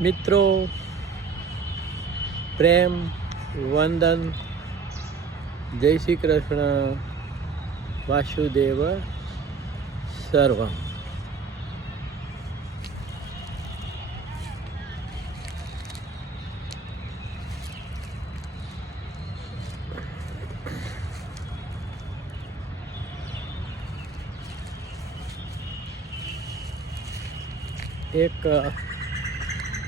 મિત્રો, પ્રેમ, વંદન, જય શ્રી કૃષ્ણ, વાસુદેવ સર્વમ. એક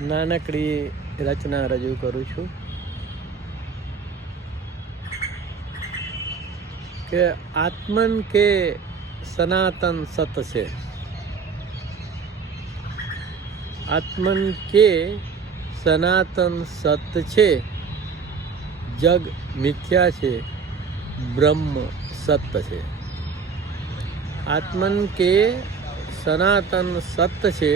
નાનકડી રચના રજૂ કરું છું કે આત્મન કે સનાતન સત છે. આત્મન કે સનાતન સત છે, જગ મિથ્યા છે, બ્રહ્મ સત્ય છે. આત્મન કે સનાતન સત્ય છે,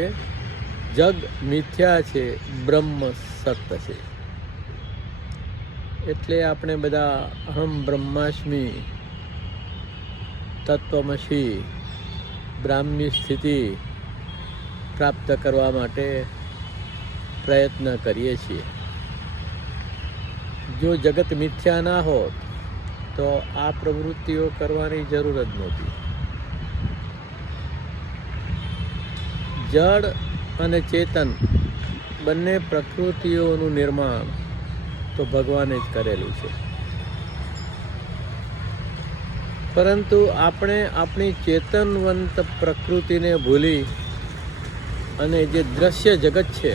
જગ મિથ્યા છે, બ્રહ્મ સત્ય છે. એટલે આપણે બધા અહમ બ્રહ્માસ્મિ, તત્વમસી, બ્રાહ્મી સ્થિતિ પ્રાપ્ત કરવા માટે પ્રયત્ન કરીએ છીએ. જો જગત મિથ્યા ના હોત તો આ પ્રવૃત્તિઓ કરવાની જરૂર જ નહોતી. જડ અને ચેતન બંને પ્રકૃતિઓનું નિર્માણ તો ભગવાને જ કરેલું છે, પરંતુ આપણે આપણી ચેતનવંત પ્રકૃતિને ભૂલી અને જે દ્રશ્ય જગત છે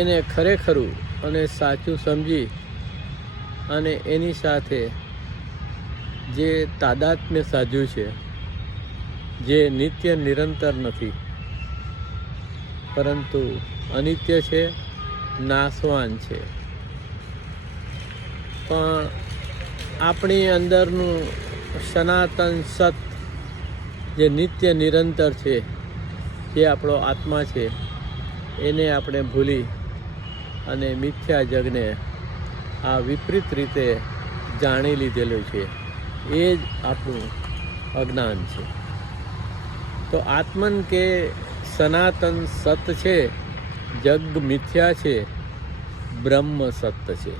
એને ખરેખરું અને સાચું સમજી અને એની સાથે જે તાદાત્મ્ય સાધ્યું છે, જે નિત્ય નિરંતર નથી પરંતુ અનિત્ય છે, નાશવાન છે, પણ આપણી અંદરનું સનાતન સત જે નિત્ય નિરંતર છે, જે આપણો આત્મા છે, એને આપણે ભૂલી અને મિથ્યા જગને આ વિપરીત રીતે જાણી લીધેલું છે. એ જ આપણું અજ્ઞાન છે. તો આત્મન કે સનાતન સત છે, જગ મિથ્યા છે, બ્રહ્મ સત્ય છે.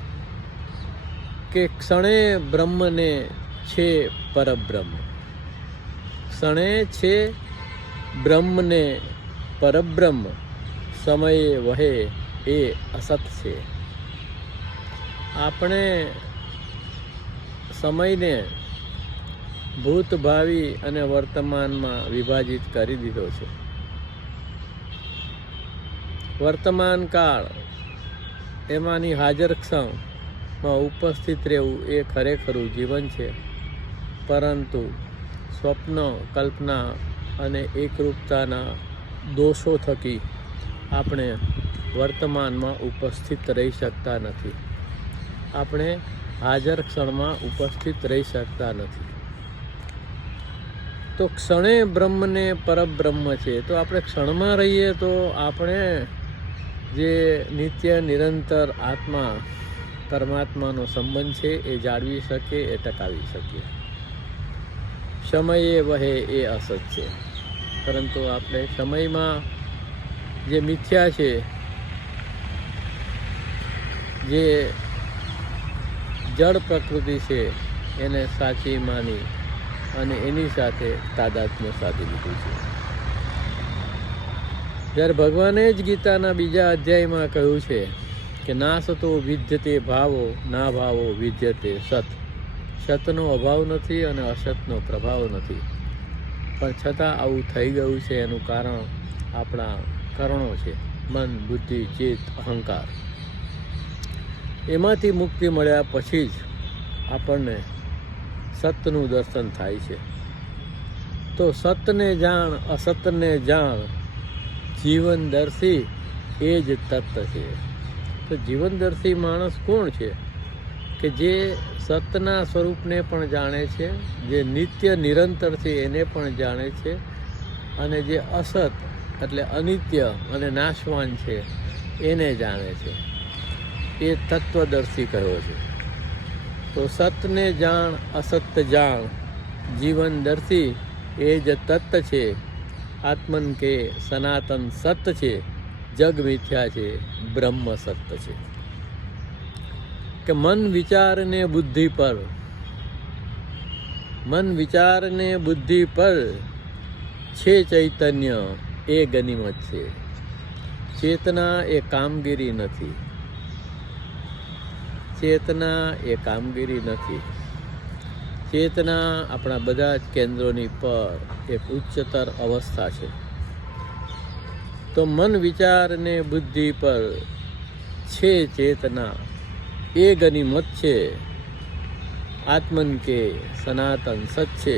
કે ક્ષણે બ્રહ્મને છે પરબ્રહ્મ. ક્ષણે છે બ્રહ્મને પરબ્રહ્મ, સમયે વહે એ અસત છે. આપણે સમયને ભૂત, ભાવિ અને વર્તમાનમાં વિભાજિત કરી દીધો છે. વર્તમાન કાળ એમાંની હાજર ક્ષણમાં ઉપસ્થિત રહેવું એ ખરેખરું જીવન છે, પરંતુ સ્વપ્ન, કલ્પના અને એકરૂપતાના દોષો થકી આપણે વર્તમાનમાં ઉપસ્થિત રહી શકતા નથી. આપણે હાજર ક્ષણમાં ઉપસ્થિત રહી શકતા નથી. તો ક્ષણે બ્રહ્મને પરબ્રહ્મ છે. તો આપણે ક્ષણમાં રહીએ તો આપણે જે નિત્ય નિરંતર આત્મા પરમાત્માનો સંબંધ છે એ જાળવી શકીએ, એ ટકાવી શકીએ. સમયે વહે એ અસત છે, પરંતુ આપણે સમયમાં જે મિથ્યા છે, જે જળ પ્રકૃતિ છે, એને સાચી માની અને એની સાથે તાદાત્મ્ય સાધી લીધું છે. જ્યારે ભગવાને જ ગીતાના બીજા અધ્યાયમાં કહ્યું છે કે નાસતો વિદ્યતે ભાવો, ના ભાવો વિદ્યતે સત. સતનો અભાવ નથી અને અસતનો પ્રભાવ નથી, પણ છતાં આવું થઈ ગયું છે. એનું કારણ આપણા કરણો છે, મન, બુદ્ધિ, ચિત્ત, અહંકાર. એમાંથી મુક્તિ મળ્યા પછી જ આપણને સતનું દર્શન થાય છે. તો સતને જાણ, અસતને જાણ, જીવનદર્શી એ જ તત્વ છે. તો જીવનદર્શી માણસ કોણ છે? કે જે સતના સ્વરૂપને પણ જાણે છે, જે નિત્ય નિરંતર છે એને પણ જાણે છે, અને જે અસત એટલે અનિત્ય અને નાશવાન છે એને જાણે છે. એ તત્વદર્શી કહ્યો છે. તો સતને જાણ, અસત જાણ, જીવનદર્શી એ જ તત્વ છે. આત્મન કે સનાતન સત્ય છે, જગ મિથ્યા છે, બ્રહ્મ સત્ય છે. કે મન વિચાર ને બુદ્ધિ પર, મન વિચાર ને બુદ્ધિ પર છે ચૈતન્ય એ ગનિમત છે. ચેતના એ કામગીરી નથી, ચેતના એ કામગીરી નથી. ચેતના આપણા બધા જ કેન્દ્રોની પર એક ઉચ્ચતર અવસ્થા છે. તો મન વિચાર ને બુદ્ધિ પર છે ચેતના એ ગનિમત છે. આત્મન કે સનાતન સત છે,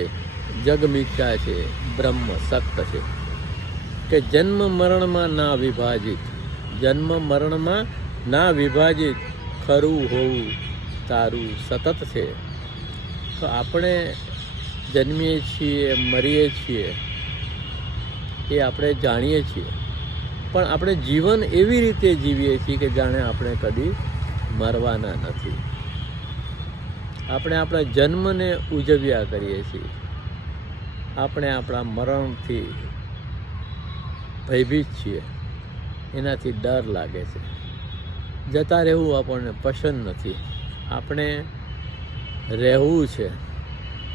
જગ મિથ્યા છે, બ્રહ્મ સત્ય છે. કે જન્મ મરણમાં ના વિભાજિત, જન્મ મરણમાં ના વિભાજિત ખરું હોવું તારું સતત છે. તો આપણે જન્મીએ છીએ, મરીએ છીએ એ આપણે જાણીએ છીએ, પણ આપણે જીવન એવી રીતે જીવીએ છીએ કે જાણે આપણે કદી મરવાના નથી. આપણે આપણા જન્મને ઉજવ્યા કરીએ છીએ, આપણે આપણા મરણથી ભયભીત છીએ, એનાથી ડર લાગે છે. જતા રહેવું આપણને પસંદ નથી. આપણે રહેવું છે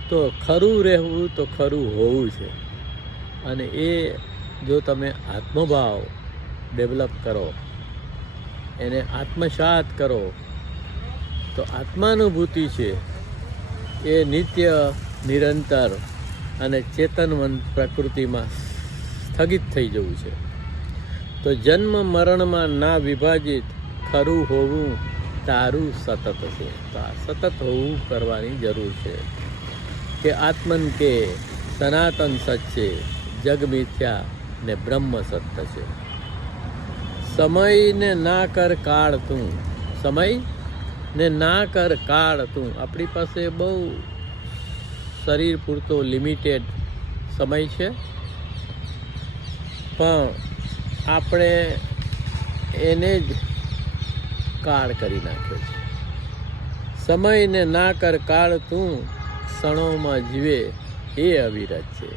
તો ખરું રહેવું, તો ખરું હોવું છે. અને એ જો તમે આત્મભાવ ડેવલપ કરો, એને આત્મસાત કરો, તો આત્માનુભૂતિ છે એ નિત્ય નિરંતર અને ચેતનવંત પ્રકૃતિમાં સ્થગિત થઈ જવું છે. તો જન્મ મરણમાં ના વિભાજિત ખરું હોવું તારું સતત છે. તો આ સતત હોવું કરવાની જરૂર છે. કે આત્મન કે સનાતન સત છે, જગ મિથ્યા ને બ્રહ્મ સત્ય છે. સમયને ના કર કાળ તું, સમય ને ના કર કાળ તું. આપણી પાસે બહુ શરીર પૂરતો લિમિટેડ સમય છે, પણ આપણે એને જ કાળ કરી નાખ્યો છે. સમયને ના કર કાળ તું, ક્ષણોમાં જીવે એ અવિરત છે.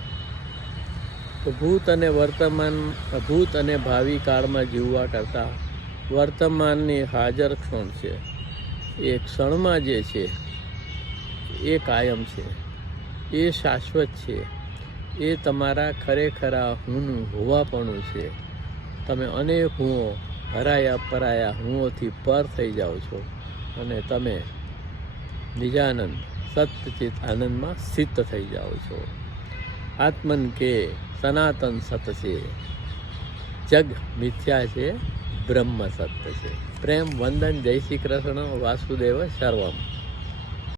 તો ભૂત અને વર્તમાન, ભૂત અને ભાવિ કાળમાં જીવવા કરતાં વર્તમાનની હાજર ક્ષણ છે, એ ક્ષણમાં જે છે એ કાયમ છે, એ શાશ્વત છે, એ તમારા ખરેખરા હુંનું હોવાપણું છે. તમે અનેક હુંઓ, હરાયા પરાયા હુંઓથી પર થઈ જાઓ છો અને તમે નિજાનંદ સત્યચિત આનંદમાં સ્થિત થઈ જાઓ છો. આત્મન કે સનાતન સત છે, જગ મિથ્યા છે, બ્રહ્મ સત્ય છે. પ્રેમ વંદન. જય શ્રી કૃષ્ણ. વાસુદેવ સર્વમ.